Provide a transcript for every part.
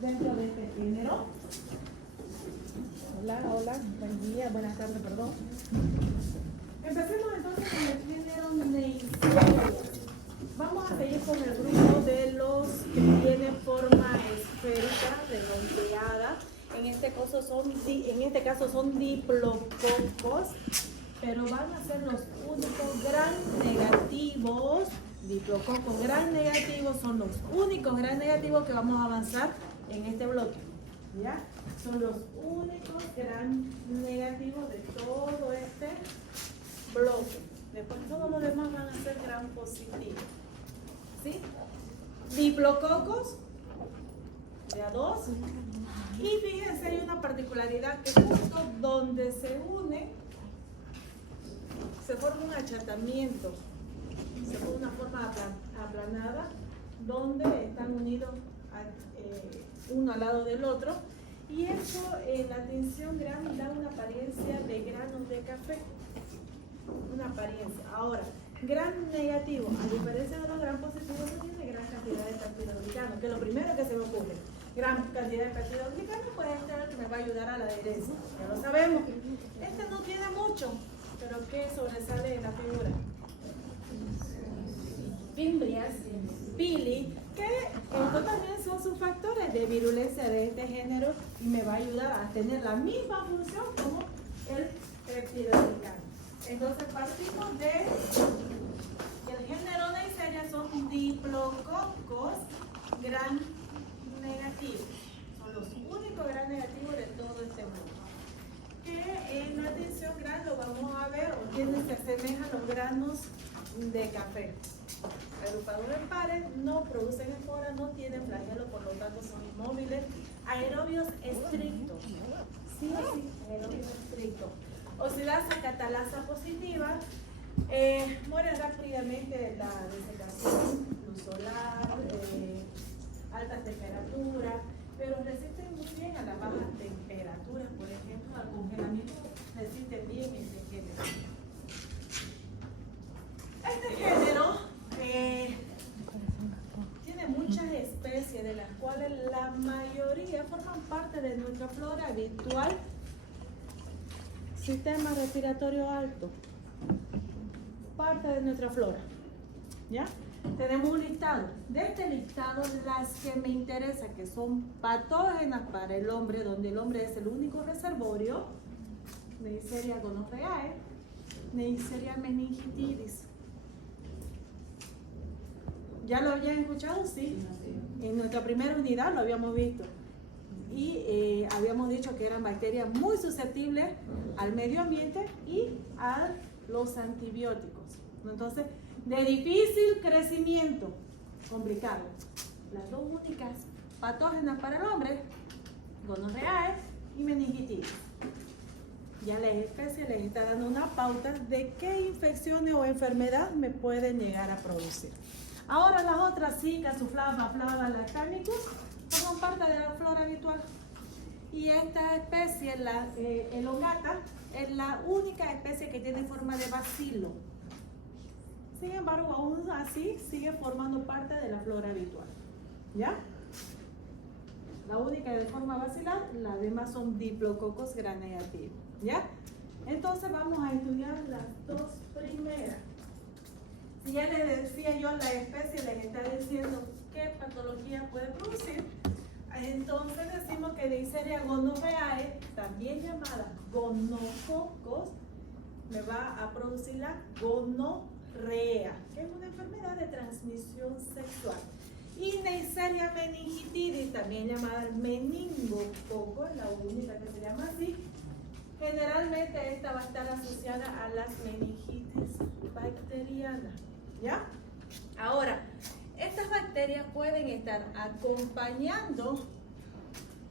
dentro de este género. Hola, buen día, buenas tardes, perdón. Empecemos entonces con el género Neisseria. Vamos a seguir con el grupo de los que tienen forma esférica, redondeada. En este caso son diplococos, pero van a ser los únicos gran negativos. Diplococos gran negativos son los únicos gran negativos que vamos a avanzar en este bloque. ¿Ya? Son los únicos gran negativos de todo este bloque. Después todos los demás van a ser gran positivos. ¿Sí? Diplococos de a dos. Y fíjense, hay una particularidad que justo donde se une, se forma un achatamiento, se forma una forma aplanada, donde están unidos uno al lado del otro. Y eso en la tinción gran da una apariencia de granos de café. Una apariencia. Ahora, gran negativo, a diferencia de los gran positivos, no tiene gran cantidad de peptidoglicano, que es lo primero que se me ocurre. Gran cantidad de peptidoglicano puede ser que me va a ayudar a la adherencia. Ya lo sabemos. Este no tiene mucho, pero ¿qué sobresale en la figura? Fimbrias, pili, que estos también son sus factores de virulencia de este género y me va a ayudar a tener la misma función como el peptidoglicano. Entonces partimos de que el género Neisseria son diplococos gran negativos. Son los únicos gran negativos de todo este mundo. Que en la tinción gran lo vamos a ver, o tienen que asemejan los granos de café. Agrupados en pares, no producen esporas, no tienen flagelo, por lo tanto son inmóviles, aerobios estrictos. Sí o sí, aerobios estrictos. Oxidasa catalasa positiva, mueren rápidamente de la desecación, luz solar, altas temperaturas, pero resisten muy bien a las bajas temperaturas, por ejemplo, al congelamiento, resisten bien este género. Este género tiene muchas especies, de las cuales la mayoría forman parte de nuestra flora habitual. Sistema respiratorio alto, parte de nuestra flora. ¿Ya? Tenemos un listado. De este listado, las que me interesan, que son patógenas para el hombre, donde el hombre es el único reservorio: Neisseria gonorrhoeae, Neisseria meningitidis. ¿Ya lo habían escuchado? Sí. En nuestra primera unidad lo habíamos visto. Y habíamos dicho que eran bacterias muy susceptibles al medio ambiente y a los antibióticos. Entonces, de difícil crecimiento, complicado. Las dos únicas patógenas para el hombre, gonorreae y meningitis. Ya la especie les está dando una pauta de qué infecciones o enfermedad me pueden llegar a producir. Ahora las otras, Zika, Suflava, Flava, Lactanicus, forman parte de la flora habitual. Y esta especie, la elongata, es la única especie que tiene forma de bacilo. Sin embargo, aún así sigue formando parte de la flora habitual. ¿Ya? La única de forma bacilar, las demás son diplococos gran negativos. ¿Ya? Entonces vamos a estudiar las dos primeras. Si ya les decía yo, la especie les está diciendo qué patología puede producir, entonces decimos que Neisseria gonorrhoeae, también llamada gonococos, me va a producir la gonorrea, que es una enfermedad de transmisión sexual. Y Neisseria meningitidis, también llamada meningococo, es la única que se llama así. Generalmente esta va a estar asociada a las meningitis bacterianas. ¿Ya? Ahora, estas bacterias pueden estar acompañando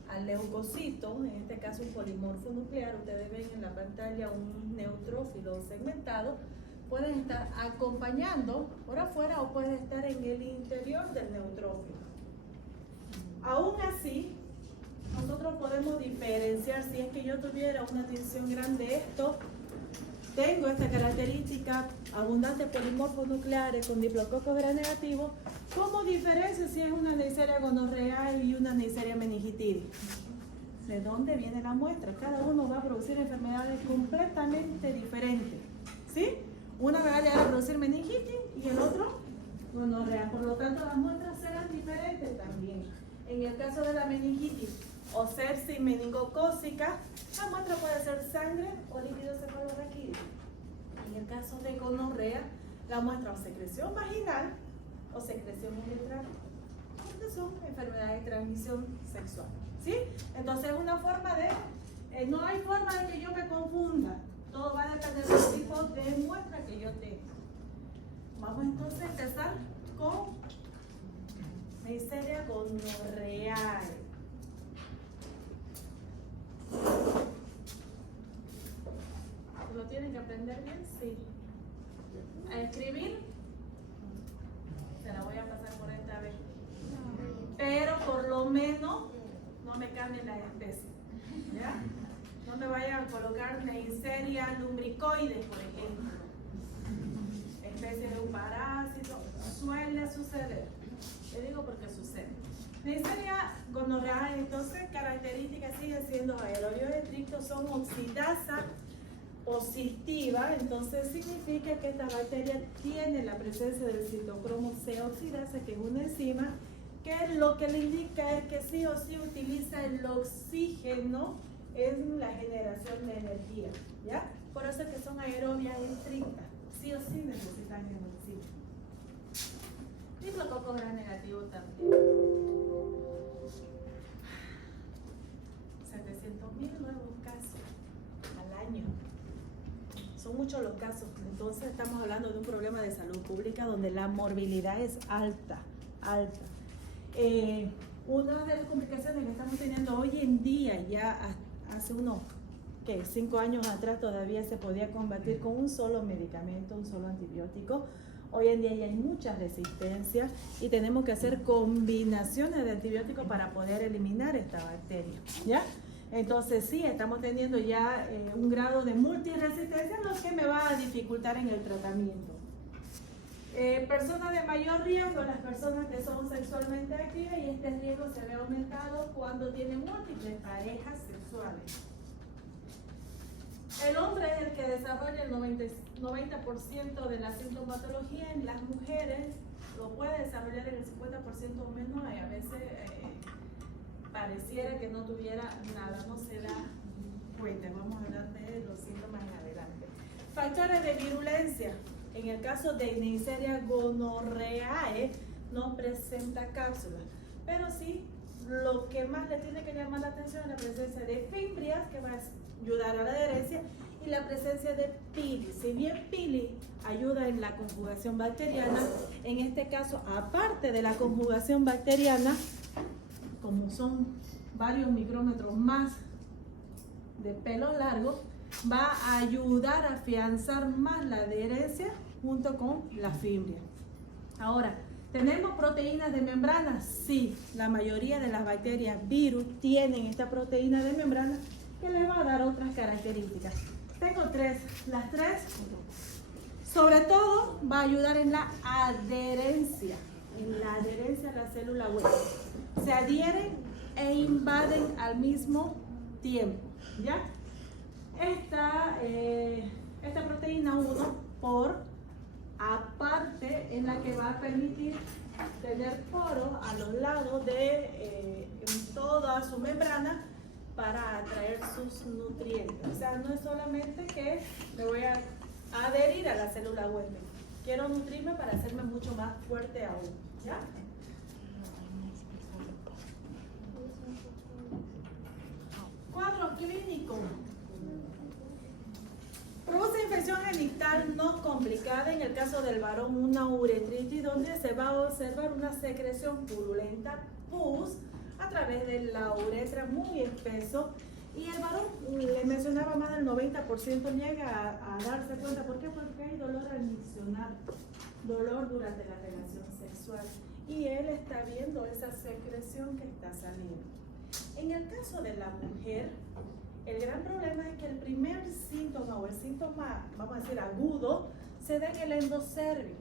al leucocito, en este caso un polimorfo nuclear. Ustedes ven en la pantalla un neutrófilo segmentado. Pueden estar acompañando por afuera o pueden estar en el interior del neutrófilo. Aún así, nosotros podemos diferenciar, si es que yo tuviera una tinción grande de esto, tengo esta característica, abundantes polimorfos nucleares con diplococos gran negativos, ¿cómo diferencio si es una Neisseria gonorrhoeae y una Neisseria meningitidis? sí. ¿De dónde viene la muestra? Cada uno va a producir enfermedades completamente diferentes, ¿sí? Una va a llegar a producir meningitis y el otro gonorrea. Por lo tanto, las muestras serán diferentes también. En el caso de la meningitis o sepsis meningocócica, la muestra puede ser sangre o líquido cefalorraquídeo. En el caso de gonorrea, la muestra o secreción vaginal o secreción uretral, porque son enfermedades de transmisión sexual, ¿sí? Entonces, una forma de, no hay forma de que yo me confunda. Todo va a depender del tipo de muestra que yo tenga. Vamos entonces a empezar con Neisseria gonorrheae. ¿Lo tienen que aprender bien? Sí. A escribir, se la voy a pasar por esta vez. Pero por lo menos no me cambien la especie, ¿ya? No me vayan a colocar Neisseria lumbricoides, por ejemplo. Especie de un parásito. Suele suceder. Le digo porque sucede. Neisseria gonorrheae, entonces, características sigue siendo aerobios estrictos, son oxidasa positiva, entonces significa que esta bacteria tiene la presencia del citocromo C oxidasa, que es una enzima, que lo que le indica es que sí o sí utiliza el oxígeno en la generación de energía, ¿ya? Por eso es que son aerobias estrictas, sí o sí necesitan el oxígeno. Diplococo gran negativo también. 700.000 nuevos casos al año. Son muchos los casos, entonces estamos hablando de un problema de salud pública donde la morbilidad es alta, alta. Una de las complicaciones que estamos teniendo hoy en día, ya hace unos 5 años atrás todavía se podía combatir con un solo medicamento, un solo antibiótico. Hoy en día ya hay mucha resistencia y tenemos que hacer combinaciones de antibióticos para poder eliminar esta bacteria, ¿ya? Entonces sí, estamos teniendo ya un grado de multiresistencia, lo que me va a dificultar en el tratamiento. Personas de mayor riesgo, las personas que son sexualmente activas, y este riesgo se ve aumentado cuando tienen múltiples parejas sexuales. El hombre es el que desarrolla el 90% de la sintomatología. En las mujeres lo puede desarrollar en el 50% o menos, y a veces pareciera que no tuviera nada, no se da cuenta. Vamos a hablar de los síntomas en adelante. Factores de virulencia. En el caso de Neisseria gonorrheae no presenta cápsulas, pero sí lo que más le tiene que llamar la atención es la presencia de fimbrias, que va a ayudar a la adherencia, y la presencia de pili. Si bien pili ayuda en la conjugación bacteriana, en este caso, aparte de la conjugación bacteriana, como son varios micrómetros más de pelo largo, va a ayudar a afianzar más la adherencia junto con la fibria. Ahora, ¿tenemos proteínas de membrana? Sí, la mayoría de las bacterias virus tienen esta proteína de membrana que le va a dar otras características. Tengo tres. Las tres, sobre todo, va a ayudar en la adherencia a la célula hueso. Se adhieren e invaden al mismo tiempo, ¿ya? Esta proteína 1 aparte en la que va a permitir tener poros a los lados de toda su membrana para atraer sus nutrientes. O sea, no es solamente que me voy a adherir a la célula huésped, quiero nutrirme para hacerme mucho más fuerte aún, ¿ya? Cuadro clínico. Produce infección genital no complicada, en el caso del varón una uretritis, donde se va a observar una secreción purulenta, pus, a través de la uretra muy espeso, y el varón, le mencionaba, más del 90% llega a darse cuenta. ¿Por qué? Porque hay dolor al miccionar, dolor durante la relación sexual, y él está viendo esa secreción que está saliendo. En el caso de la mujer, el gran problema es que el primer síntoma, o el síntoma, vamos a decir, agudo, se da en el endocervix.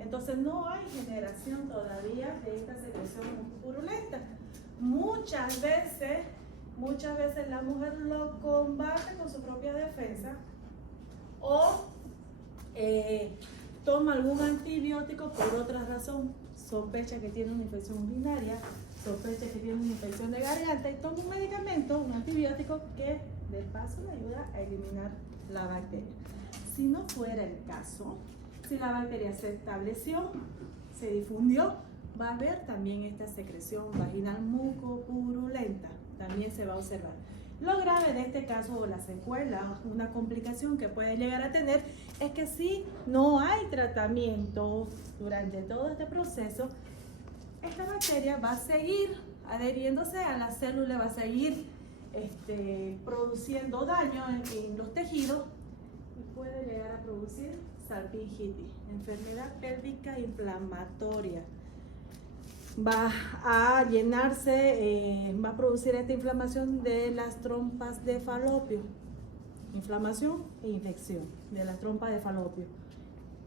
Entonces no hay generación todavía de esta secreción purulenta. muchas veces la mujer lo combate con su propia defensa o toma algún antibiótico por otra razón, sospecha que tiene una infección urinaria, sospecha que tiene una infección de garganta y toma un medicamento, un antibiótico que de paso le ayuda a eliminar la bacteria. Si no fuera el caso, si la bacteria se estableció, se difundió, va a haber también esta secreción vaginal mucopurulenta, también se va a observar. Lo grave de este caso o la secuela, una complicación que puede llegar a tener, es que si no hay tratamiento durante todo este proceso, esta bacteria va a seguir adheriéndose a la célula, va a seguir produciendo daño en los tejidos y puede llegar a producir salpingitis, enfermedad pélvica inflamatoria. Va a llenarse, va a producir esta inflamación de las trompas de falopio. Inflamación e infección de las trompas de falopio.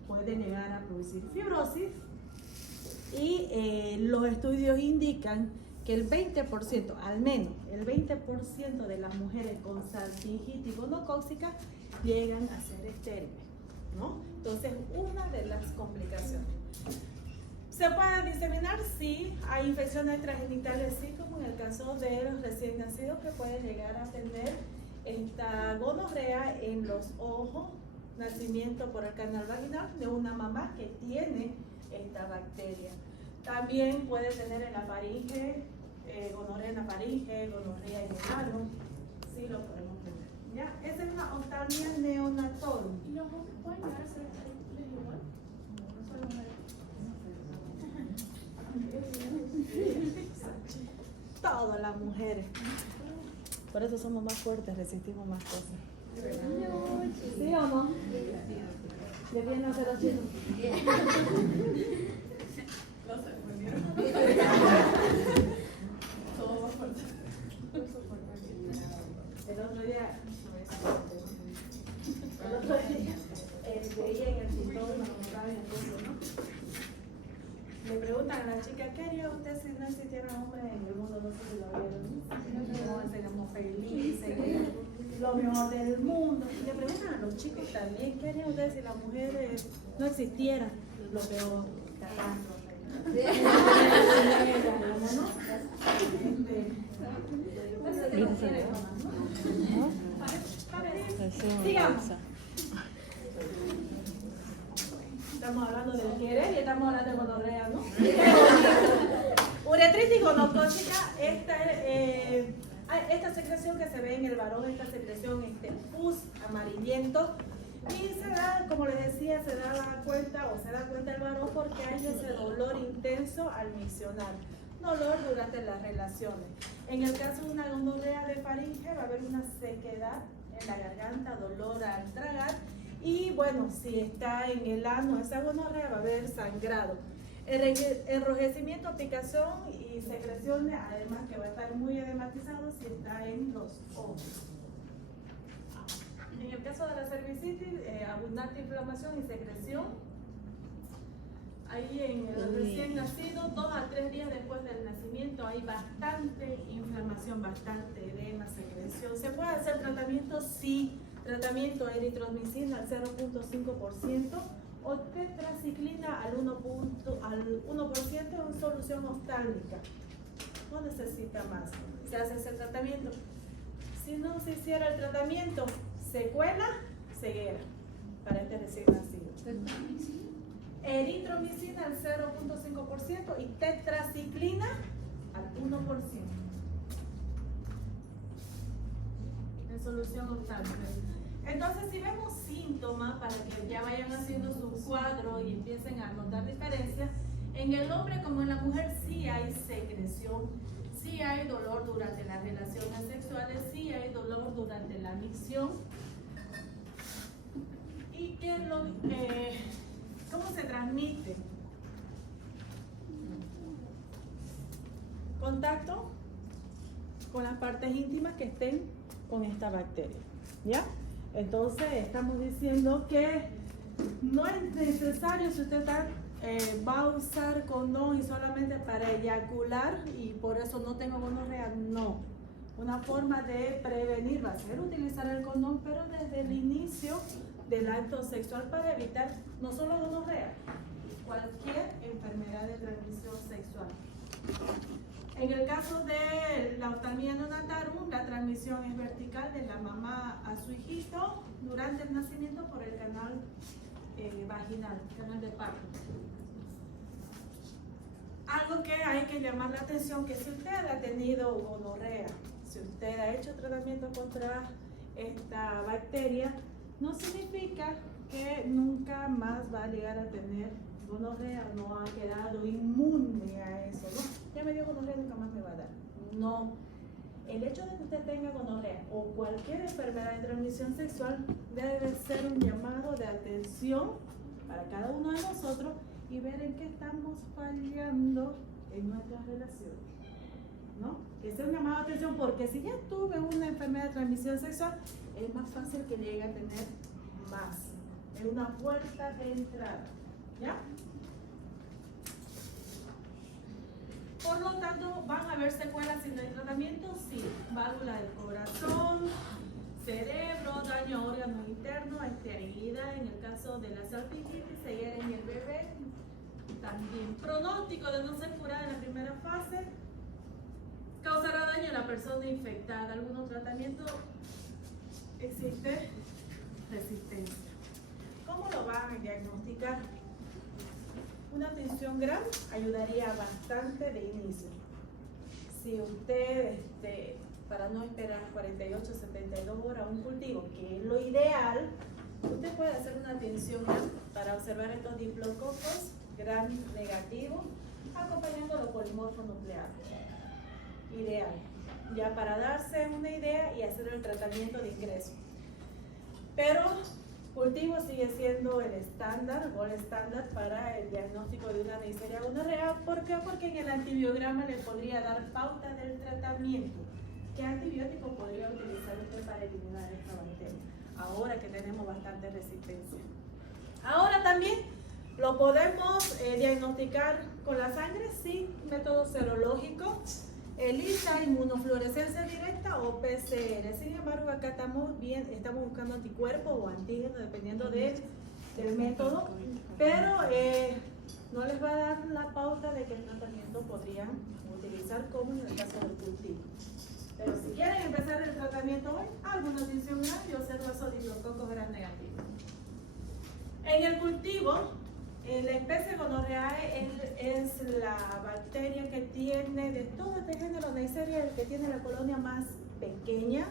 Puede llegar a producir fibrosis y los estudios indican que el 20%, al menos el 20% de las mujeres con salpingitis gonocócica llegan a ser estériles, ¿no? Entonces, una de las complicaciones. ¿Se puede diseminar? Sí. Hay infecciones transgenitales, sí, como en el caso de los recién nacidos que pueden llegar a tener esta gonorrea en los ojos, nacimiento por el canal vaginal de una mamá que tiene esta bacteria. También puede tener en la faringe, gonorrea en la faringe, gonorrea en el ano, sí lo podemos tener. ¿Ya? Esa es una oftalmia neonatorum. ¿Y los hombres pueden llegar a ser estériles igual? No solo mujeres. Todas las mujeres. Por eso somos más fuertes, resistimos más cosas. ¿Sí o no? ¿Le vienen a hacer los chicos? No se fundieron. Somos más fuertes. El otro día veía en el TikTok, cuando estaba en el curso, ¿no? Le preguntan a la chica, ¿qué haría usted si no existiera hombres en el mundo? No sé si lo vieron. No, seríamos felices, lo mejor del mundo. Y le preguntan a los chicos también, ¿qué haría usted si las mujeres no existieran? Lo peor, sigamos. Estamos hablando de mujeres y estamos hablando de gonorrea, ¿no? Uretritis gonocócica, esta secreción que se ve en el varón, esta secreción, pus amarillento, y se da, como les decía, se da cuenta el varón porque hay ese dolor intenso al miccionar, dolor durante las relaciones. En el caso de una gonorrea de faringe va a haber una sequedad en la garganta, dolor al tragar. Y bueno, si está en el ano esa gonorrea va a haber sangrado, enrojecimiento, picazón y secreciones, además que va a estar muy edematizado si está en los ojos. En el caso de la cervicitis, abundante inflamación y secreción. Ahí en el recién nacido, 2 a 3 días después del nacimiento, hay bastante inflamación, bastante edema, secreción. ¿Se puede hacer tratamiento? Sí. Tratamiento eritromicina al 0.5% o tetraciclina al 1% en solución oftálmica. No necesita más. Se hace ese tratamiento. Si no se hiciera el tratamiento, secuela, ceguera para este recién nacido. Eritromicina al 0.5% y tetraciclina al 1%. En solución oftálmica. Entonces, si vemos síntomas para que ya vayan haciendo su cuadro y empiecen a notar diferencias, en el hombre como en la mujer sí hay secreción, sí hay dolor durante las relaciones sexuales, sí hay dolor durante la micción. ¿Y cómo se transmite? Contacto con las partes íntimas que estén con esta bacteria, ¿ya? Entonces estamos diciendo que no es necesario, si usted está va a usar condón y solamente para eyacular y por eso no tengo gonorrea. No. Una forma de prevenir va a ser utilizar el condón, pero desde el inicio del acto sexual para evitar no solo gonorrea, cualquier enfermedad de transmisión sexual. En el caso de la oftalmia neonatal, la transmisión es vertical de la mamá a su hijito durante el nacimiento por el canal vaginal, canal de parto. Algo que hay que llamar la atención, que si usted ha tenido gonorrea, si usted ha hecho tratamiento contra esta bacteria, no significa que nunca más va a llegar a tener gonorrea, no ha quedado inmune a eso, ¿no? Ya me dio gonorrea, nunca más me va a dar. No. El hecho de que usted tenga gonorrea o cualquier enfermedad de transmisión sexual debe ser un llamado de atención para cada uno de nosotros y ver en qué estamos fallando en nuestras relaciones, ¿no? Que sea un llamado de atención, porque si ya tuve una enfermedad de transmisión sexual, es más fácil que llegue a tener más. Es una puerta de entrada, ¿ya? Por lo tanto, ¿van a haber secuelas si no hay tratamiento? Sí. Válvula del corazón, cerebro, daño a órganos internos, herida, en el caso de la salpingitis, ceguera en el bebé. También pronóstico de no ser curada en la primera fase, causará daño a la persona infectada. ¿Algún otro tratamiento? Existe resistencia. ¿Cómo lo van a diagnosticar? Una tinción GRAM ayudaría bastante de inicio. Si usted, para no esperar 48, 72 horas un cultivo, que es lo ideal, usted puede hacer una tinción GRAM para observar estos diplococos GRAM negativos, acompañándolo por polimorfo nuclear. Ideal. Ya para darse una idea y hacer el tratamiento de ingreso. Pero cultivo sigue siendo el estándar, gold estándar para el diagnóstico de una Neisseria gonorrea. ¿Por qué? Porque en el antibiograma le podría dar pauta del tratamiento. ¿Qué antibiótico podría utilizar usted para eliminar esta bacteria? Ahora que tenemos bastante resistencia. Ahora también lo podemos diagnosticar con la sangre, sí, método serológico, ELISA, inmunofluorescencia directa o PCR. Sin embargo, acá estamos buscando anticuerpos o antígenos dependiendo del método, pero no les va a dar la pauta de qué tratamiento podrían utilizar, como en el caso del cultivo. Pero si quieren empezar el tratamiento hoy, alguna tinción grave y observa esos diplococos GRAM negativos. En el cultivo, la especie Gonorrheae es la bacteria que tiene de todo este género Neisseria, el que tiene la colonia más pequeña.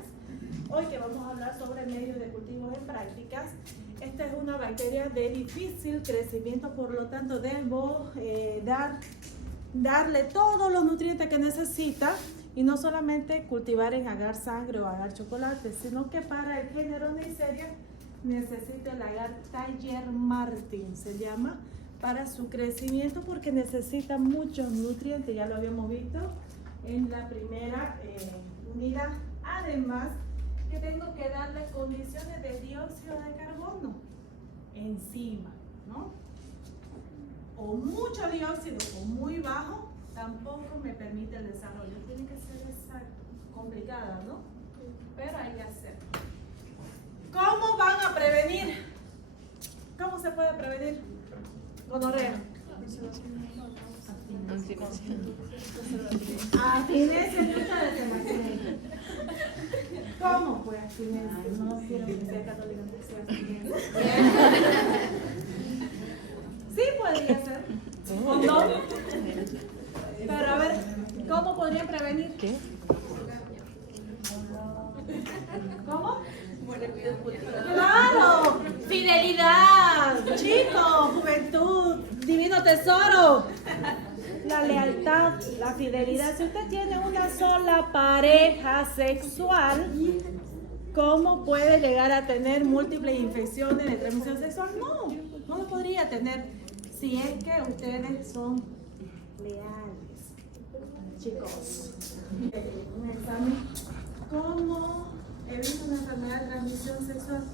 Hoy que vamos a hablar sobre medios de cultivos en prácticas, esta es una bacteria de difícil crecimiento, por lo tanto debo darle todos los nutrientes que necesita y no solamente cultivar en agar sangre o agar chocolate, sino que para el género Neisseria necesita el agar Tiger Martin, se llama, para su crecimiento, porque necesita muchos nutrientes, ya lo habíamos visto en la primera unidad. Además, que tengo que darle condiciones de dióxido de carbono encima, ¿no? O mucho dióxido o muy bajo, tampoco me permite el desarrollo. Tiene que ser complicada, ¿no? Pero hay que hacer. ¿Cómo van a prevenir? ¿Cómo se puede prevenir gonorrea? Abstinencia es lucha de abstinencia. ¿Cómo fue abstinencia? No quiero que sea católica, que sea abstinencia. Sí podría ser. Condón. Pero a ver, ¿cómo podrían prevenir? ¿Qué? ¿Cómo? ¡Claro! ¡Fidelidad! Chicos, juventud, divino tesoro. La lealtad, la fidelidad. Si usted tiene una sola pareja sexual, ¿cómo puede llegar a tener múltiples infecciones de transmisión sexual? No, no lo podría tener si es que ustedes son leales. Chicos, un examen. ¿Cómo evita una enfermedad de transmisión sexual?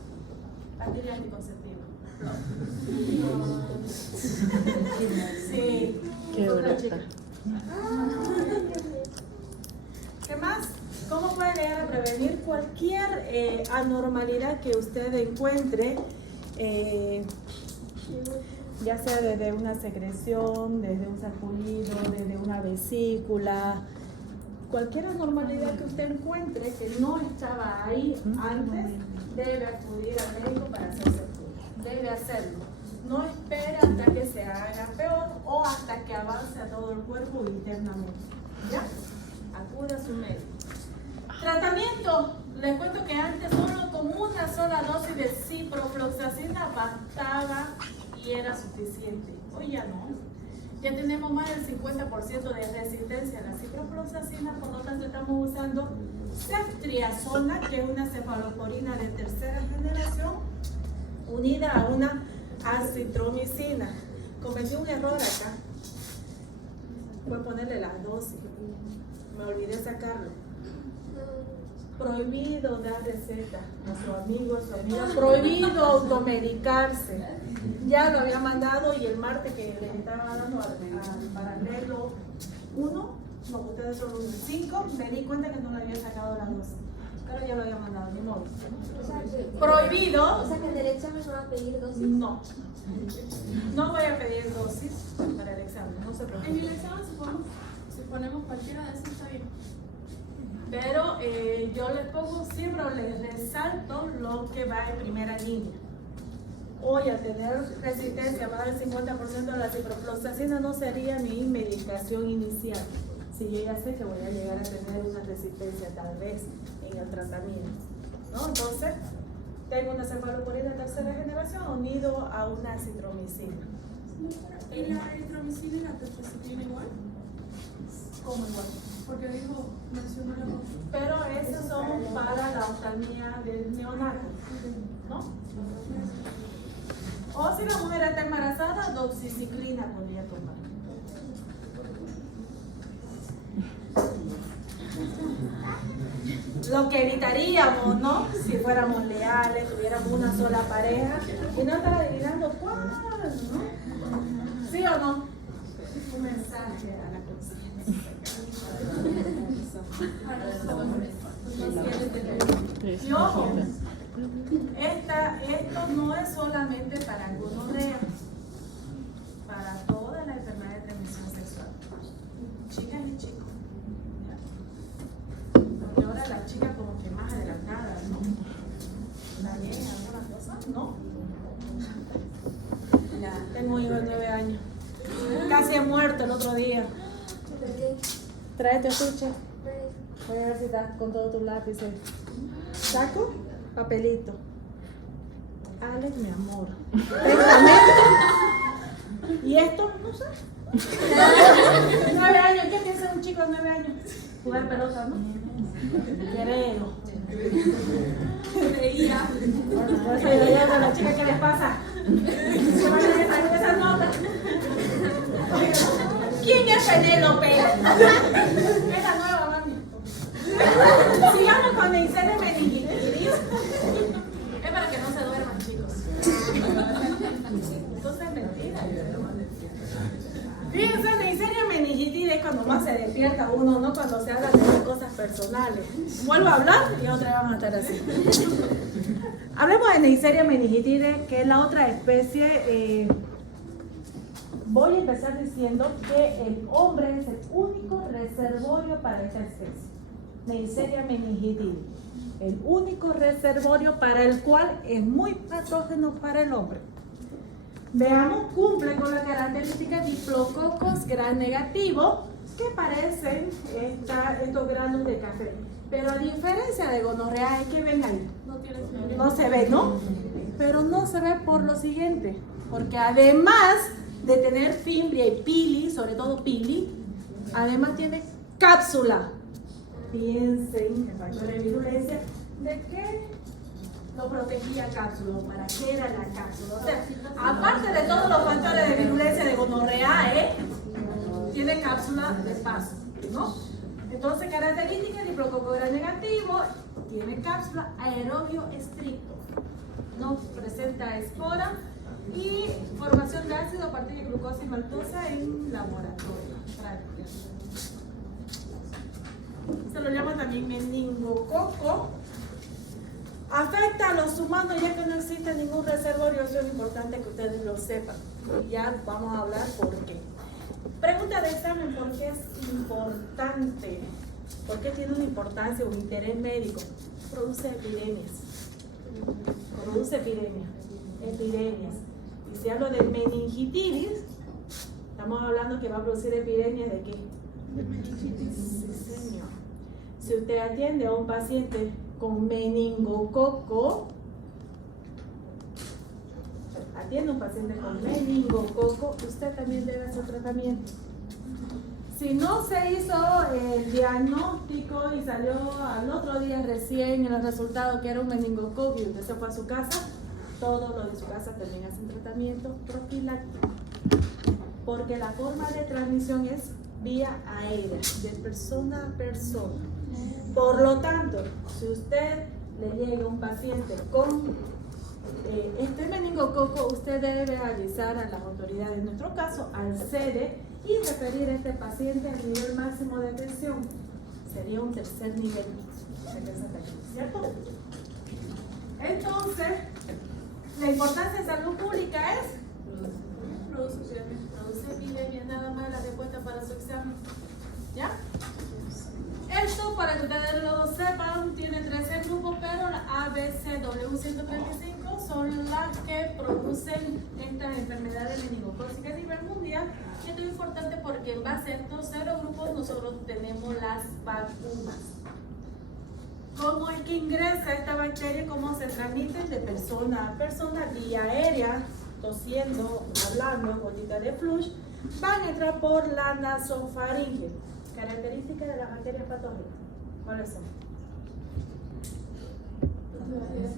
Pastilla anticonceptiva. Sí. Qué otra bruta. chica. ¿Qué más? ¿Cómo puede llegar a prevenir cualquier anormalidad que usted encuentre? Ya sea desde una secreción, desde un sarpullido, desde una vesícula, cualquier anormalidad que usted encuentre que no estaba ahí antes, debe acudir al médico para hacerse estudio. Debe hacerlo. No espere hasta que se haga peor o hasta que avance a todo el cuerpo internamente. ¿Ya? Acude a su médico. Tratamiento. Les cuento que antes solo con una sola dosis de ciprofloxacina bastaba y era suficiente. Hoy ya no. Ya tenemos más del 50% de resistencia a la ciprofloxacina, por lo tanto estamos usando ceftriaxona, que es una cefalosporina de tercera generación, unida a una acitromicina. Cometí un error acá. Voy a ponerle las dosis. Me olvidé sacarlo. Prohibido dar receta a su amigo, a su amiga. Prohibido automedicarse. Ya lo había mandado y el martes que le estaba dando para leerlo 1, no, ustedes son 5, me di cuenta que no le había sacado las dosis. Pero ya lo había mandado, ni modo. O sea, que, Prohibido. O sea que en el examen no va a pedir dosis. No. No voy a pedir dosis para el examen, no se En preocupen. el examen si ponemos cualquiera de esos está bien. Pero yo les pongo siempre, les resalto lo que va en primera línea. Hoy al tener resistencia más del 50% de la ciprofloxacina no sería mi medicación inicial. Si yo ya sé que voy a llegar a tener una resistencia tal vez en el tratamiento, ¿no? Entonces, tengo una cefalosporina de tercera generación unido a una acitromicina. ¿Y la eritromicina y la tetracyclina igual? ¿Cómo igual? Porque dijo, mencionó la dos. Pero esas son para la oftalmia del neonato, ¿no? O si la mujer está embarazada, doxiciclina podría tomar. Lo que evitaríamos, ¿no? Si fuéramos leales, tuviéramos una sola pareja y no estar adivinando cuál, ¿no? ¿Sí o no? Un mensaje a la conciencia. Y ojo, esto no es solamente para gonorrea, para toda la enfermedad de transmisión sexual, chicas y chicos. Porque ahora las chicas como que más adelantadas, ¿no? ¿También alguna cosa? No. Ya, tengo un hijo de 9 años. Casi he muerto el otro día. Tráete estuche. Voy a ver si estás con todos tus lápices. Saco papelito. Alex, mi amor. Pegamento. ¿Y esto? No sé. 9 años. ¿Qué piensa un chico de 9 años? Jugar pelota, ¿no? Creo. Creía. Bueno, por eso yo le digo a la chica, ¿qué les pasa? Se van a salir esas notas. ¿Quién es Penélope? Es la nueva, mami. Sigamos con el ICD meningitis. Es para que no se duerman, chicos. Entonces es mentira. Fíjense, la Neisseria meningitis es cuando más se despierta uno, no cuando se habla de cosas personales. Vuelvo a hablar y otra vez vamos a estar así. Hablemos de Neisseria meningitis, que es la otra especie. Voy a empezar diciendo que el hombre es el único reservorio para esta especie. Neisseria meningitis. El único reservorio para el cual es muy patógeno para el hombre. Veamos, cumple con la característica de diplococos gram negativo, que parecen estos granos de café. Pero a diferencia de gonorrea, ¿qué ven ahí? No tiene sentido. No se ve, ¿no? Pero no se ve por lo siguiente, porque además de tener fimbria y pili, sobre todo pili, además tiene cápsula. Piensen, el factor de virulencia, ¿de qué lo protegía cápsula? ¿Para qué era la cápsula? O sea, aparte de todos los factores de virulencia de gonorrea, tiene cápsula de paso, ¿no? Entonces, característica, diplococo gram negativo, tiene cápsula, aerobio estricto. no presenta espora y formación de ácido a partir de glucosa y maltosa en laboratorio. Se lo llama también meningococo. Afecta a los humanos ya que no existe ningún reservorio, eso es importante que ustedes lo sepan. Y ya vamos a hablar por qué. Pregunta de examen, ¿por qué es importante? ¿Por qué tiene una importancia o un interés médico? Produce epidemias. Produce epidemias. Y si hablo de meningitis, estamos hablando que va a producir epidemias de qué? De meningitis. Sí, señor. Si usted atiende a un paciente con meningococo, usted también debe hacer tratamiento. Si no se hizo el diagnóstico y salió al otro día recién en el resultado que era un meningococo y usted se fue a su casa, todo lo de su casa también hace un tratamiento profiláctico. Porque la forma de transmisión es vía aérea, de persona a persona. Por lo tanto, si usted le llega un paciente con este meningococo, usted debe avisar a las autoridades, en nuestro caso al sede, y referir a este paciente al nivel máximo de atención. Sería un tercer nivel, ¿cierto? Entonces, la importancia de salud pública es produce epidemias, nada más la respuesta para su examen. ¿Ya? Esto, para que ustedes lo sepan, tiene 13 grupos, pero la ABCW135 son las que producen estas enfermedades meningocócicas a nivel mundial. Y esto es importante porque en base a estos 0 grupos nosotros tenemos las vacunas. ¿Cómo es que ingresa esta bacteria? ¿Cómo se transmite de persona a persona vía aérea, tosiendo, hablando, gotita de flush? Van a entrar por la nasofaringe. Características de las bacterias patógenas. ¿Cuáles son?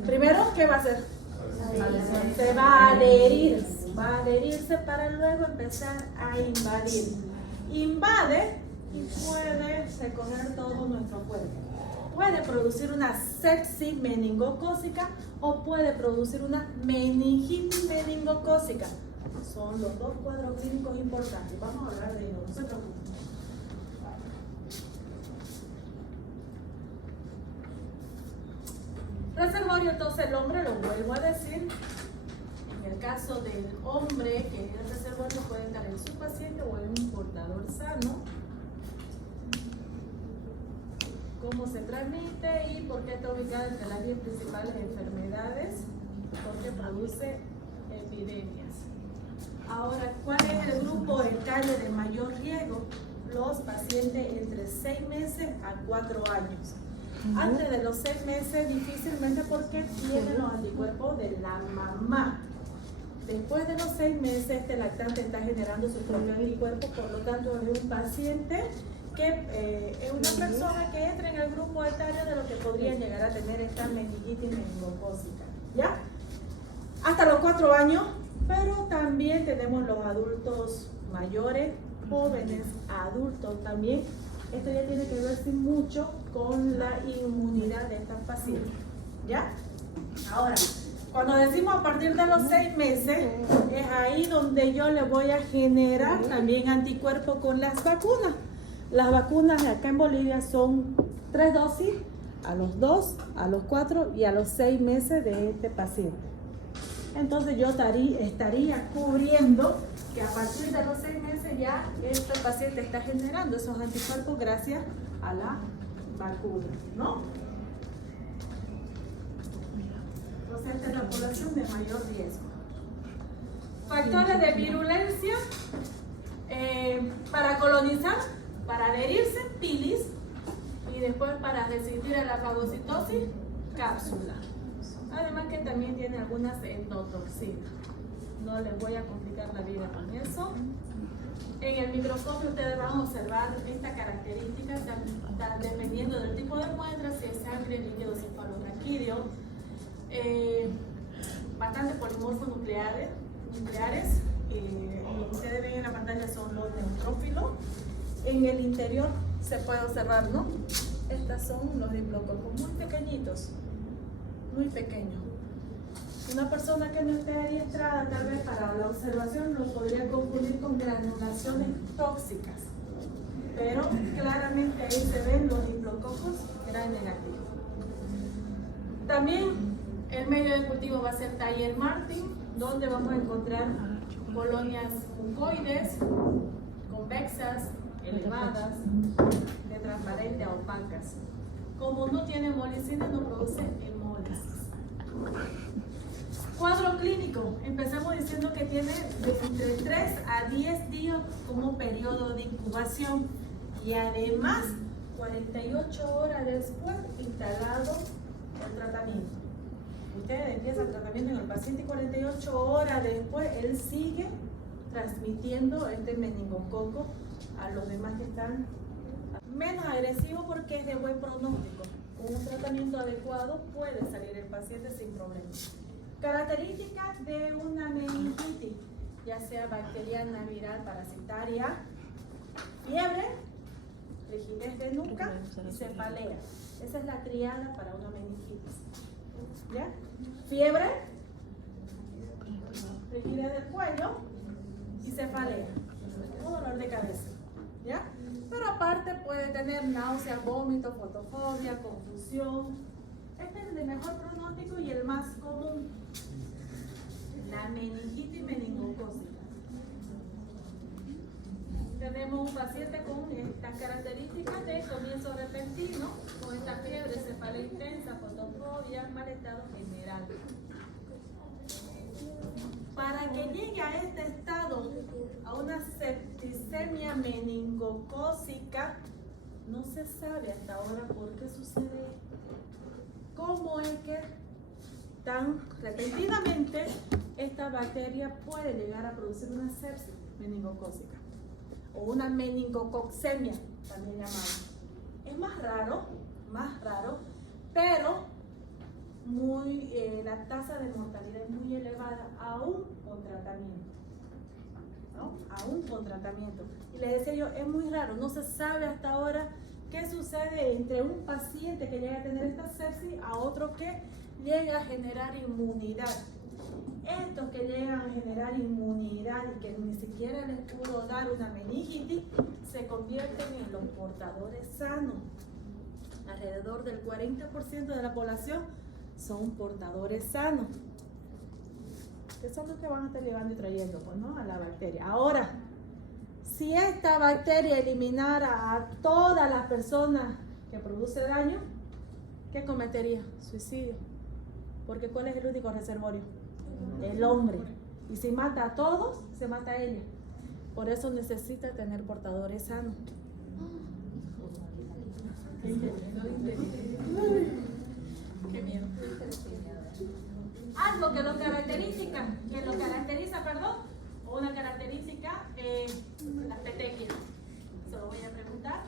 Primero, ¿qué va a hacer? Se va a adherir. Va a adherirse para luego empezar a invadir. Invade y puede recoger todo nuestro cuerpo. Puede producir una sepsis meningocócica o puede producir una meningitis meningocócica. Son los dos cuadros clínicos importantes. Vamos a hablar de ellos, no se preocupen. Reservorio, entonces el hombre, lo vuelvo a decir, en el caso del hombre que el reservorio puede estar en su paciente o en un portador sano. ¿Cómo se transmite y por qué está ubicado entre las 10 principales enfermedades? Porque produce epidemias. Ahora, ¿cuál es el grupo etario de mayor riesgo? Los pacientes entre 6 meses a 4 años. Antes de los 6 meses difícilmente porque tienen los anticuerpos de la mamá. Después de los 6 meses este lactante está generando su propio anticuerpo, por lo tanto es un paciente que es una persona que entra en el grupo etario de lo que podría llegar a tener esta meningitis meningocócica. ¿Ya? Hasta los 4 años, pero también tenemos los adultos mayores, jóvenes, adultos también. Esto ya tiene que ver mucho con la inmunidad de estas pacientes. ¿Ya? Ahora, cuando decimos a partir de los 6 meses, es ahí donde yo le voy a generar también anticuerpos con las vacunas. Las vacunas acá en Bolivia son 3 dosis, a los 2, a los 4 y a los 6 meses de este paciente. Entonces yo estaría cubriendo que a partir de los 6 meses ya este paciente está generando esos anticuerpos gracias a la vacuna, ¿no? Entonces esta es la población de mayor riesgo. Factores de virulencia para colonizar, para adherirse, pilis, y después para resistir a la fagocitosis, cápsula. Además que también tiene algunas endotoxinas. No les voy a complicar la vida con eso. En el microscopio ustedes van a observar esta característica, dependiendo del tipo de muestra, si es sangre, líquido cefalorraquídeo, bastante polimorfos nucleares. Lo que ustedes ven en la pantalla son los neutrófilos. En el interior se puede observar, ¿no? Estos son los diplococos muy pequeñitos, muy pequeños. Una persona que no esté adiestrada tal vez para la observación lo podría confundir con granulaciones tóxicas, pero claramente ahí se ven los diplococos gram negativos. También el medio de cultivo va a ser Thayer Martin, donde vamos a encontrar colonias mucoides, convexas, elevadas, de transparente a opacas. Como no tiene hemolicina, no produce hemólisis. Cuadro clínico, empezamos diciendo que tiene entre 3 a 10 días como periodo de incubación y además 48 horas después instalado el tratamiento. Usted empieza el tratamiento en el paciente y 48 horas después él sigue transmitiendo este meningococo a los demás que están menos agresivo porque es de buen pronóstico. Con un tratamiento adecuado puede salir el paciente sin problema. Características de una meningitis, ya sea bacteriana, viral, parasitaria, fiebre, rigidez de nuca y cefalea. Esa es la triada para una meningitis. ¿Ya? Fiebre, rigidez del cuello y cefalea, o dolor de cabeza. ¿Ya? Pero aparte puede tener náuseas, vómitos, fotofobia, confusión. Este es el de mejor pronóstico y el más común, la meningitis meningocócica. Tenemos un paciente con estas características de comienzo repentino, con esta fiebre, cefalea intensa, fotofobia, mal estado general. Para que llegue a este estado, a una septicemia meningocócica, no se sabe hasta ahora por qué sucede esto. ¿Cómo es que tan repentinamente esta bacteria puede llegar a producir una sepsis meningocócica? O una meningococcemia, también llamada. Es más raro, pero la tasa de mortalidad es muy elevada, aún con tratamiento. ¿No? Aún con tratamiento. Y les decía yo, es muy raro, no se sabe hasta ahora qué sucede entre un paciente que llega a tener esta sepsis a otro que llega a generar inmunidad. Estos que llegan a generar inmunidad y que ni siquiera les pudo dar una meningitis, se convierten en los portadores sanos. Alrededor del 40% de la población son portadores sanos. Que son los que van a estar llevando y trayendo, pues, ¿no? A la bacteria. Ahora, si esta bacteria eliminara a todas las personas que produce daño, ¿qué cometería? Suicidio. Porque ¿cuál es el único reservorio? El hombre. Y si mata a todos, se mata a ella. Por eso necesita tener portadores sanos. Qué miedo. Algo que lo caracteriza, o una característica, las petequias. Se lo voy a preguntar.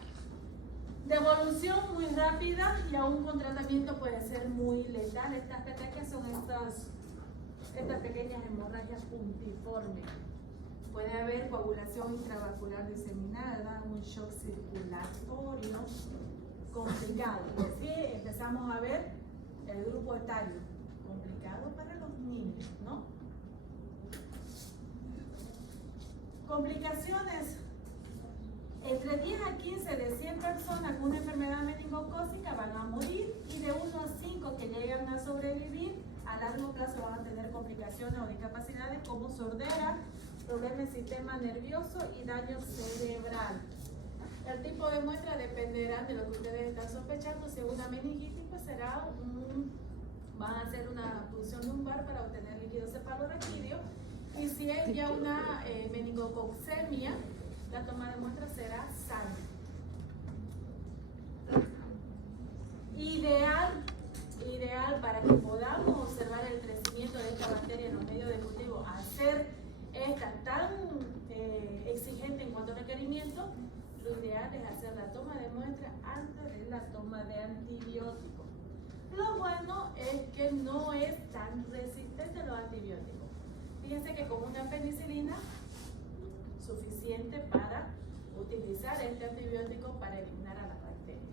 De evolución muy rápida y aún con tratamiento puede ser muy letal. Estas petequias son estas pequeñas hemorragias puntiformes. Puede haber coagulación intravascular diseminada, un shock circulatorio complicado. Y empezamos a ver el grupo etario, complicado para los niños, ¿no? Complicaciones. Entre 10 a 15 de 100 personas con una enfermedad meningocócica van a morir y de 1 a 5 que llegan a sobrevivir, a largo plazo van a tener complicaciones o discapacidades como sordera, problemas del sistema nervioso y daño cerebral. El tipo de muestra dependerá de lo que ustedes están sospechando. Si es una meningitis, pues van a hacer una punción lumbar para obtener líquido cefalorraquídeo. Y si es ya una meningococcemia, la toma de muestra será sangre. Ideal para que podamos observar el crecimiento de esta bacteria en los medios de cultivo, al ser esta tan exigente en cuanto a requerimientos, lo ideal es hacer la toma de muestra antes de la toma de antibióticos. Lo bueno es que no es tan resistente a los antibióticos. Fíjense que con una penicilina suficiente para utilizar este antibiótico para eliminar a las bacterias.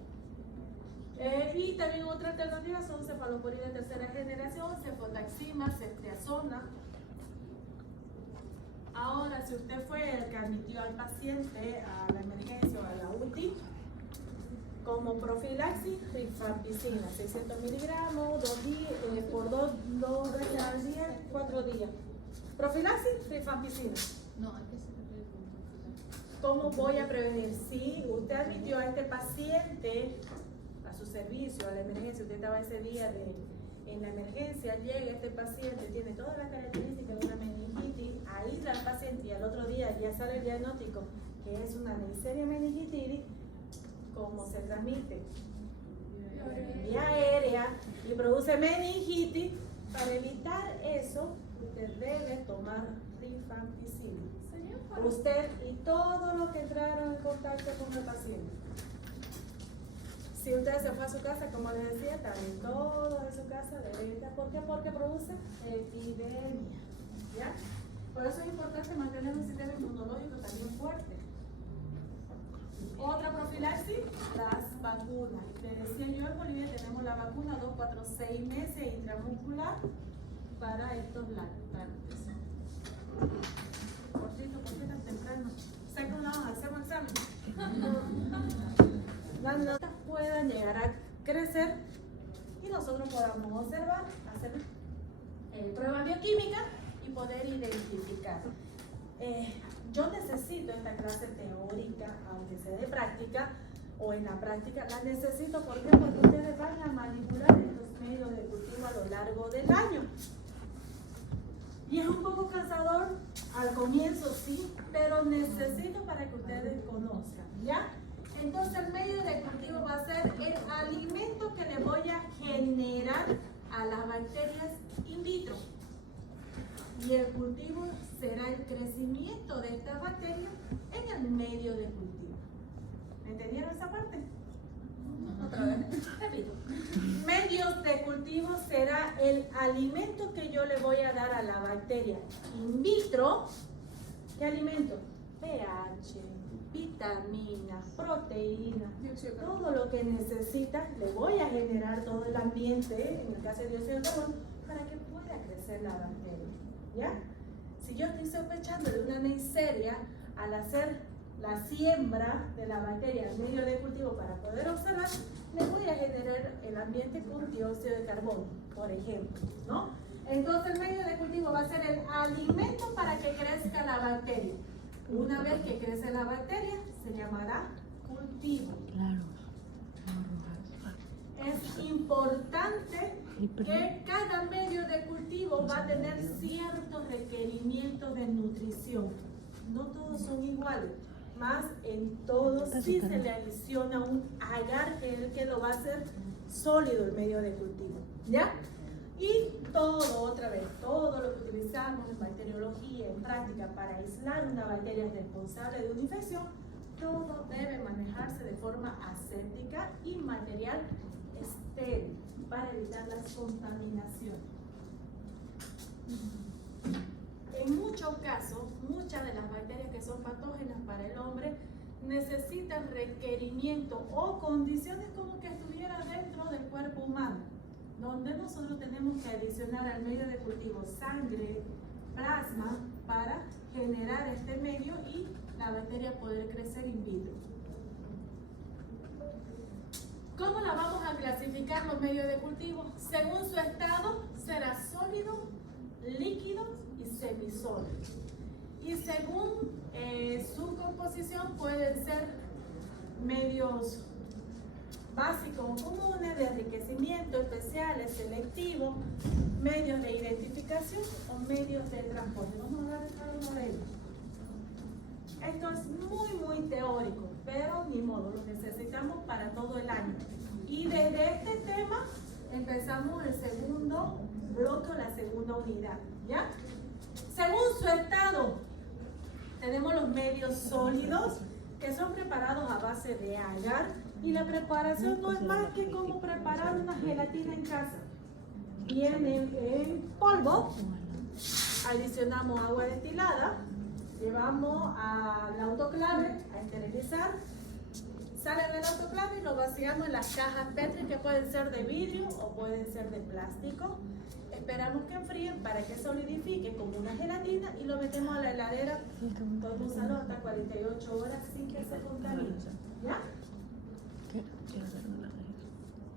Y también otra alternativa son cefaloporinas de tercera generación, cefotaxima, ceftriaxona. Ahora, si usted fue el que admitió al paciente a la emergencia o a la UTI, como profilaxis, rifampicina, 600 miligramos, por dos veces al día, 4 días. Profilaxis, rifampicina. No, hay que ser profilaxis. ¿Cómo voy a prevenir? Si usted admitió a este paciente a su servicio, a la emergencia, usted estaba ese día en la emergencia, llega este paciente, tiene todas las características de una meningitis, aísla al paciente y al otro día ya sale el diagnóstico que es una Neisseria meningitis. ¿Cómo se transmite? Vía aérea y produce meningitis. Para evitar eso, usted debe tomar rifampicina. Usted y todos los que entraron en contacto con el paciente. Si usted se fue a su casa, como les decía, también todos en su casa deben estar. ¿Por qué? Porque produce epidemia. ¿Ya? Por eso es importante mantener un sistema inmunológico también fuerte. Otra profilaxis, las vacunas. Les decía yo, en Bolivia tenemos la vacuna 2, 4, 6 meses intramuscular para estos lactantes. ¿Por qué tan temprano? Saca una hoja, hacemos examen. Las notas puedan llegar a crecer y nosotros podamos observar, hacer pruebas bioquímicas y poder identificar. Yo necesito esta clase teórica, aunque sea de práctica, o en la práctica la necesito. ¿Por qué? Porque ustedes van a manipular estos medios de cultivo a lo largo del año. Y es un poco cansador al comienzo, sí, pero necesito para que ustedes conozcan, ¿ya? Entonces el medio de cultivo va a ser el alimento que le voy a generar a las bacterias in vitro. Y el cultivo será el crecimiento de estas bacterias en el medio de cultivo. ¿Me entendieron esa parte? Otra vez. Repito. Medios de cultivo será el alimento que yo le voy a dar a la bacteria in vitro. ¿Qué alimento? pH, vitaminas, proteínas, todo lo que necesita. Le voy a generar todo el ambiente, en el caso de dióxido de carbono, para que pueda crecer la bacteria. ¿Ya? Si yo estoy sospechando de una Neisseria, al hacer la siembra de la bacteria en medio de cultivo para poder observar, le voy a generar el ambiente con dióxido de carbono, por ejemplo, ¿no? Entonces el medio de cultivo va a ser el alimento para que crezca la bacteria. Una vez que crece la bacteria, se llamará cultivo. Es importante que cada medio de cultivo va a tener ciertos requerimientos de nutrición. No todos son iguales, más en todos sí se le adiciona un agar, que es el que lo va a hacer sólido el medio de cultivo, ¿ya? Y todo, otra vez, todo lo que utilizamos en bacteriología, en práctica, para aislar una bacteria responsable de una infección, todo debe manejarse de forma aséptica y material estéril para evitar las contaminaciones. En muchos casos, muchas de las bacterias que son patógenas para el hombre necesitan requerimientos o condiciones como que estuviera dentro del cuerpo humano, donde nosotros tenemos que adicionar al medio de cultivo sangre, plasma, para generar este medio y la bacteria poder crecer in vitro. ¿Cómo la vamos a clasificar los medios de cultivo? Según su estado, será sólido, líquido y semisólido. Y según su composición, pueden ser medios básicos o comunes, de enriquecimiento, especiales, selectivos, medios de identificación o medios de transporte. Vamos a hablar de cada uno de ellos. Esto es muy teórico, pero ni modo, lo necesitamos para todo el año. Y desde este tema empezamos el segundo bloque o la segunda unidad, ¿ya? Según su estado, tenemos los medios sólidos, que son preparados a base de agar, y la preparación no es más que como preparar una gelatina en casa. Viene en polvo, adicionamos agua destilada, llevamos al autoclave a esterilizar, sale del autoclave y lo vaciamos en las cajas Petri, que pueden ser de vidrio o pueden ser de plástico. Esperamos que enfríen para que solidifique como una gelatina y lo metemos a la heladera. Podemos usarlo hasta 48 horas sin que se contamine. ¿Ya?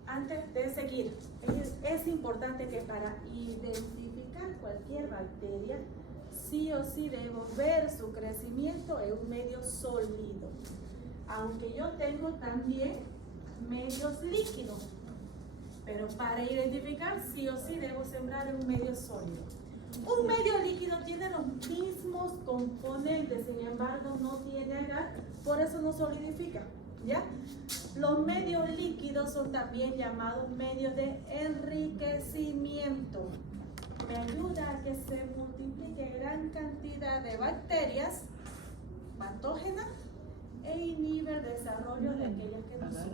Antes de seguir, es importante que para identificar cualquier bacteria, sí o sí debemos ver su crecimiento en un medio sólido. Aunque yo tengo también medios líquidos, pero para identificar sí o sí debo sembrar en un medio sólido. Un medio líquido tiene los mismos componentes, sin embargo no tiene agar, por eso no solidifica, ¿ya? Los medios líquidos son también llamados medios de enriquecimiento. Me ayuda a que se multiplique gran cantidad de bacterias patógenas e inhibe el desarrollo de aquellas que no son.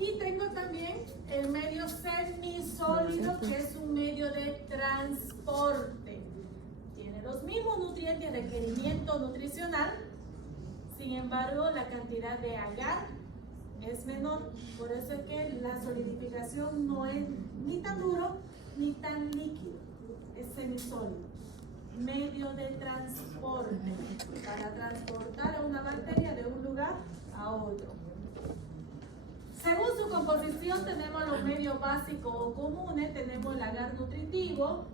Y tengo también el medio semisólido, que es un medio de transporte. Tiene los mismos nutrientes, requerimiento nutricional, sin embargo la cantidad de agar es menor. Por eso es que la solidificación no es ni tan duro ni tan líquido, es semisólido. Medio de transporte, para transportar a una bacteria de un lugar a otro. Según su composición tenemos los medios básicos o comunes, tenemos el agar nutritivo.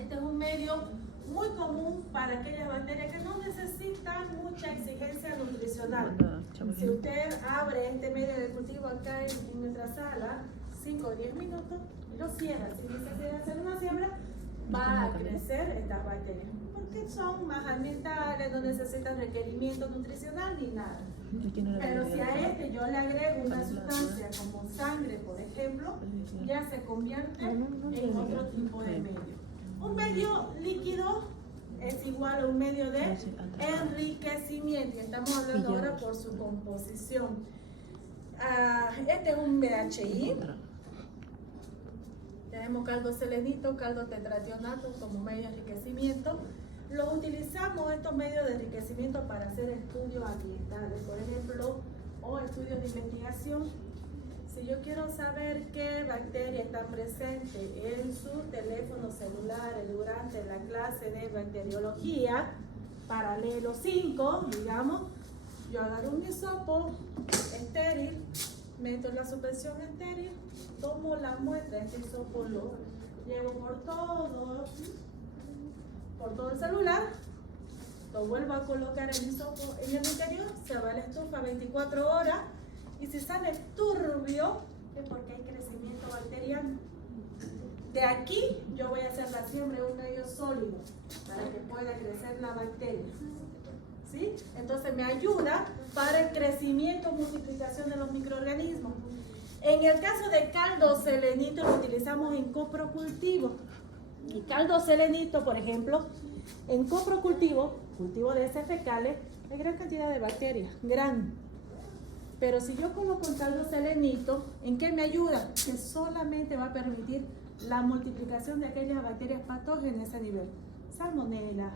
Este es un medio muy común para aquellas bacterias que no necesitan mucha exigencia nutricional. Si usted abre este medio de cultivo acá en nuestra sala, 5 o 10 minutos, y lo cierra sin necesidad de hacer una siembra, va a crecer estas bacterias, porque son más ambientales, no necesitan requerimiento nutricional ni nada. Pero si a este yo le agrego una sustancia como sangre, por ejemplo, ya se convierte en otro tipo de medio. Un medio líquido es igual a un medio de enriquecimiento, y estamos hablando ahora por su composición. Este es un BHI. Tenemos caldo selenito, caldo tetrationato como medio de enriquecimiento. Los utilizamos estos medios de enriquecimiento para hacer estudios ambientales, por ejemplo, o estudios de investigación. Si yo quiero saber qué bacteria está presente en su teléfono celular durante la clase de bacteriología, paralelo 5, digamos, yo agarro un hisopo estéril, meto en la suspensión estéril, tomo la muestra, este hisopo lo llevo por todo el celular, lo vuelvo a colocar el hisopo en el interior, se va a la estufa 24 horas, y si sale turbio es porque hay crecimiento bacteriano. De aquí yo voy a hacer la siembra en un medio sólido para que pueda crecer la bacteria. ¿Sí? Entonces me ayuda para el crecimiento y multiplicación de los microorganismos. En el caso de caldo selenito lo utilizamos en coprocultivo. Y caldo selenito, por ejemplo, en coprocultivo, cultivo de heces fecales, hay gran cantidad de bacterias, gran. Pero si yo coloco un caldo selenito, ¿en qué me ayuda? Que solamente va a permitir la multiplicación de aquellas bacterias patógenas a nivel. Salmonella,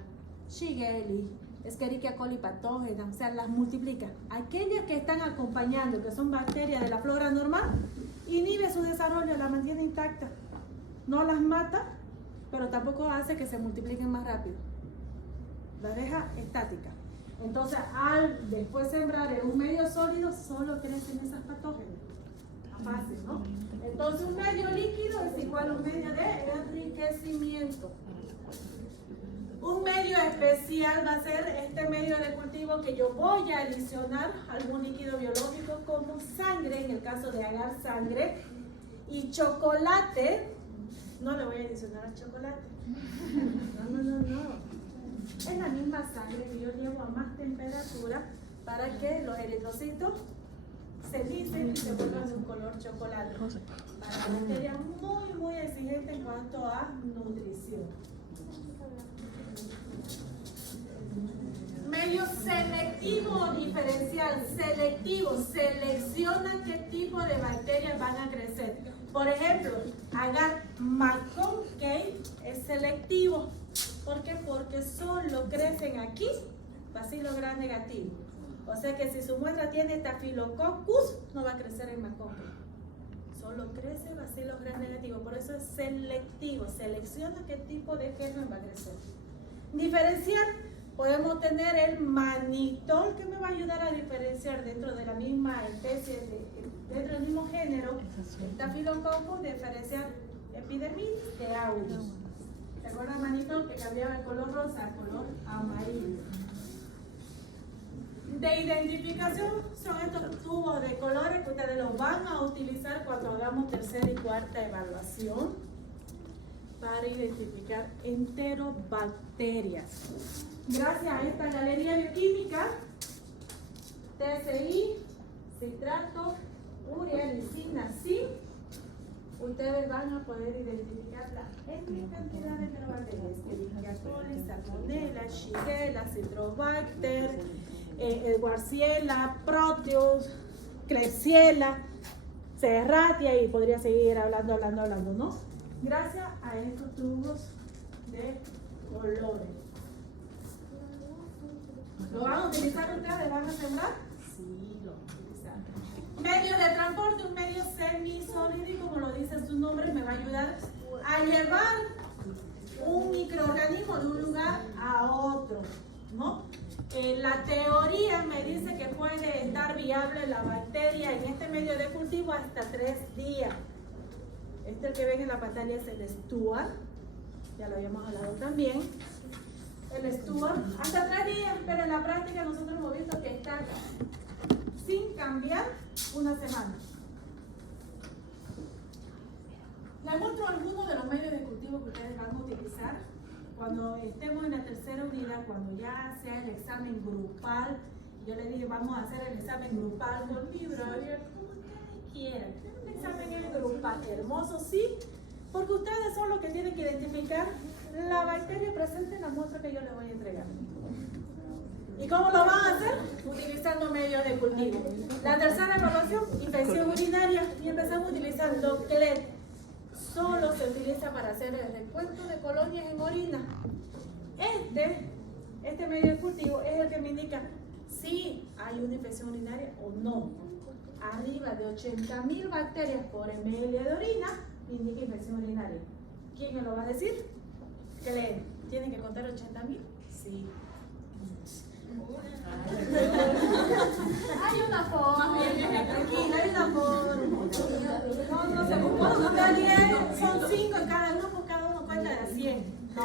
Shigella, Escherichia coli patógena, o sea, las multiplica. Aquellas que están acompañando, que son bacterias de la flora normal, inhibe su desarrollo, la mantiene intacta. No las mata, pero tampoco hace que se multipliquen más rápido. Las deja estáticas. Entonces, al después sembrar en un medio sólido, solo crecen esas patógenas. Fácil, ¿no? Entonces, un medio líquido es igual a un medio de enriquecimiento. Un medio especial va a ser este medio de cultivo que yo voy a adicionar algún líquido biológico como sangre, en el caso de agar sangre, y chocolate. No le voy a adicionar al chocolate. No. Es la misma sangre que yo llevo a más temperatura para que los eritrocitos se lisen y se vuelvan de un color chocolate. Para bacterias muy exigentes en cuanto a nutrición. Medio selectivo o diferencial. Selectivo, selecciona qué tipo de bacterias van a crecer. Por ejemplo, agar McConkey es selectivo. ¿Por qué? Porque solo crecen aquí bacilo gram negativo. O sea que si su muestra tiene Staphylococcus, no va a crecer hemococcus. Solo crece bacilo gram negativo. Por eso es selectivo. Selecciona qué tipo de germen va a crecer. Diferenciar. Podemos tener el mannitol, que me va a ayudar a diferenciar dentro de la misma especie, dentro del mismo género, Staphylococcus, diferenciar epidermidis de aureus. ¿Se acuerdan del mannitol que cambiaba el color rosa a color amarillo? De identificación son estos tubos de colores que ustedes los van a utilizar cuando hagamos tercera y cuarta evaluación para identificar enterobacterias. Gracias a esta galería bioquímica, TSI, citrato, urea, lisina, zinc, ustedes van a poder identificar la enorme cantidad de enterobacterias, Escherichia coli, Salmonella, Shigella, Citrobacter, Warsiella, Proteus, Klebsiella, Serratia, y podría seguir hablando, ¿no? Gracias a estos tubos de colores. ¿Lo van a utilizar ustedes? ¿Van a sembrar? Sí, lo van a utilizar. Medio de transporte, un medio semisólido, y como lo dice su nombre, me va a ayudar a llevar un microorganismo de un lugar a otro, ¿no? La teoría me dice que puede estar viable la bacteria en este medio de cultivo hasta 3 días. Este que ven en la pantalla es el Stuart, ya lo habíamos hablado también. El Stuart, hasta 3 días, pero en la práctica nosotros hemos visto que está sin cambiar una semana. Les muestro algunos de los medios de cultivo que ustedes van a utilizar cuando estemos en la tercera unidad, cuando ya sea el examen grupal. Yo les dije, vamos a hacer el examen grupal con libro abierto, como ustedes quieran. El examen es grupal, hermoso, sí, porque ustedes son los que tienen que identificar la bacteria presente en la muestra que yo les voy a entregar. ¿Y cómo lo van a hacer? Utilizando medios de cultivo. La tercera evaluación, infección urinaria, y empezamos utilizando CLED. Solo se utiliza para hacer el recuento de colonias en orina. Este medio de cultivo es el que me indica si hay una infección urinaria o no. Arriba de 80.000 bacterias por ml de orina, indica infección urinaria. ¿Quién me lo va a decir? ¿Creen? ¿Tienen que contar 80.000? Sí. Hay una forma. Tranquila, hay una forma. No se preocupen, son 5 en cada grupo, cada uno cuenta de 100. No.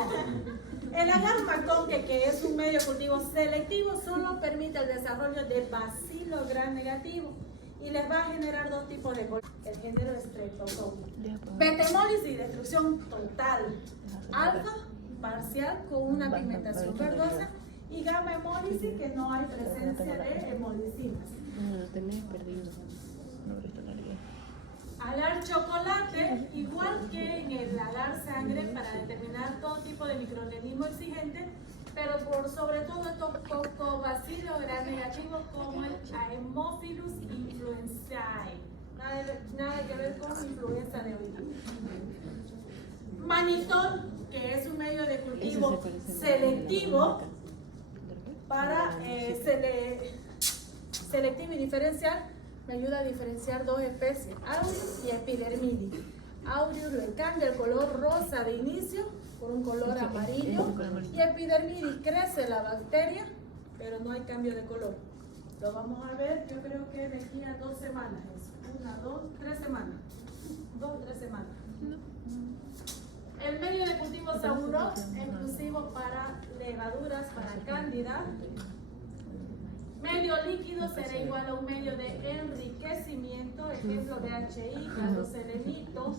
El agar-macón, que es un medio de cultivo selectivo, solo permite el desarrollo de bacilo gram negativo y les va a generar 2 tipos de colonias. El género Streptococcus. Beta-hemólisis y destrucción total. Alfa parcial con una pigmentación verdosa, y gamma hemólisis que no hay presencia de hemolicinas. No lo tenés perdido. No retornaría. Agar chocolate, igual que en el agar sangre, para determinar todo tipo de microorganismo exigente, pero por sobre todo estos cocobacilos gram negativos como el Haemophilus influenzae. Nada que ver con influenza de orina. Mannitol, que es un medio de cultivo selectivo para selectivo y diferencial, me ayuda a diferenciar 2 especies, Aureus y Epidermidis. Aureus le cambia el color rosa de inicio por un color amarillo, y Epidermidis crece la bacteria, pero no hay cambio de color. Lo vamos a ver, yo creo que de aquí a 2 semanas, 1, 2, 3 semanas. 2 o 3 semanas. El medio de cultivo Saburón, exclusivo para levaduras, para cándida. Medio líquido será igual a un medio de enriquecimiento, ejemplo de HI, carboselenito.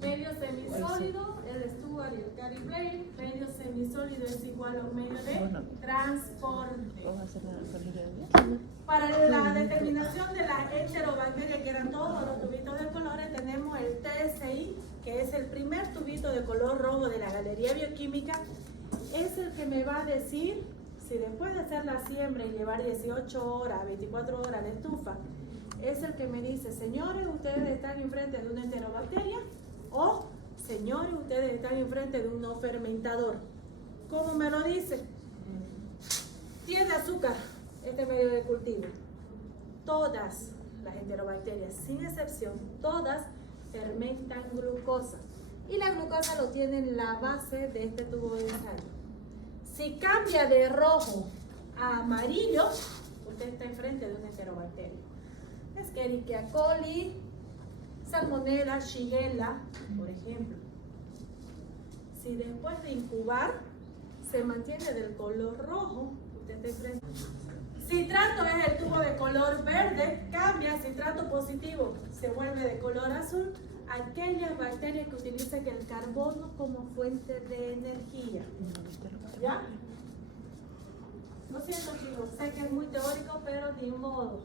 Medio semisólido, el Stuart y el Cary Blaine. Medio semisólido es igual a un medio de transporte. Para la determinación de la enterobacteria, que eran todos los tubitos de colores, tenemos el TSI, que es el primer tubito de color rojo de la galería bioquímica. Es el que me va a decir si después de hacer la siembra y llevar 18 horas, 24 horas a la estufa, es el que me dice, señores, ustedes están enfrente de una enterobacteria, o señores, ustedes están enfrente de un no fermentador. ¿Cómo me lo dice? Tiene azúcar este medio de cultivo. Todas las enterobacterias, sin excepción, todas fermentan glucosa. Y la glucosa lo tiene en la base de este tubo de ensayo. Si cambia de rojo a amarillo, usted está enfrente de una enterobacteria. Escherichia coli, Salmonella, Shigella, por ejemplo. Si después de incubar se mantiene del color rojo, usted está enfrente. Citrato es el tubo de color verde, cambia, citrato positivo, se vuelve de color azul. Aquellas bacterias que utilizan el carbono como fuente de energía. ¿Ya? Lo siento, chicos, sé que es muy teórico, pero ni modo.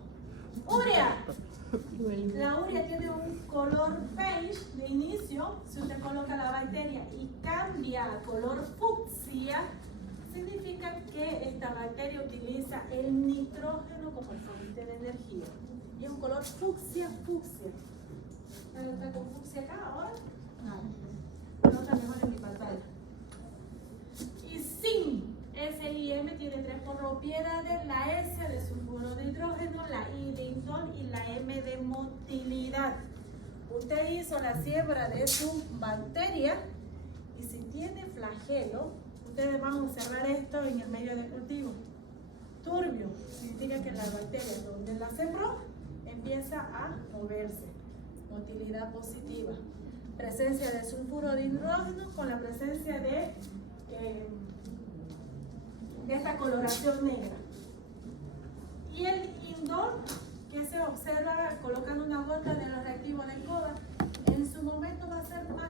¡Urea! La urea tiene un color beige de inicio. Si usted coloca la bacteria y cambia a color fucsia, significa que esta bacteria utiliza el nitrógeno como fuente de energía. Y es un color fucsia. ¿Está con fucsia acá ahora? No. No está mejor en mi pantalla. Y SIM, S-I-M, tiene 3 propiedades: la S de sulfuro de hidrógeno, la I de indol y la M de motilidad. Usted hizo la siembra de su bacteria y si tiene flagelo, ustedes van a observar esto en el medio de cultivo. Turbio significa que la bacteria donde la sembró empieza a moverse. Motilidad positiva. Presencia de sulfuro de hidrógeno con la presencia de esta coloración negra. Y el indol, que se observa colocando una gota de los reactivos de coda, en su momento va a ser más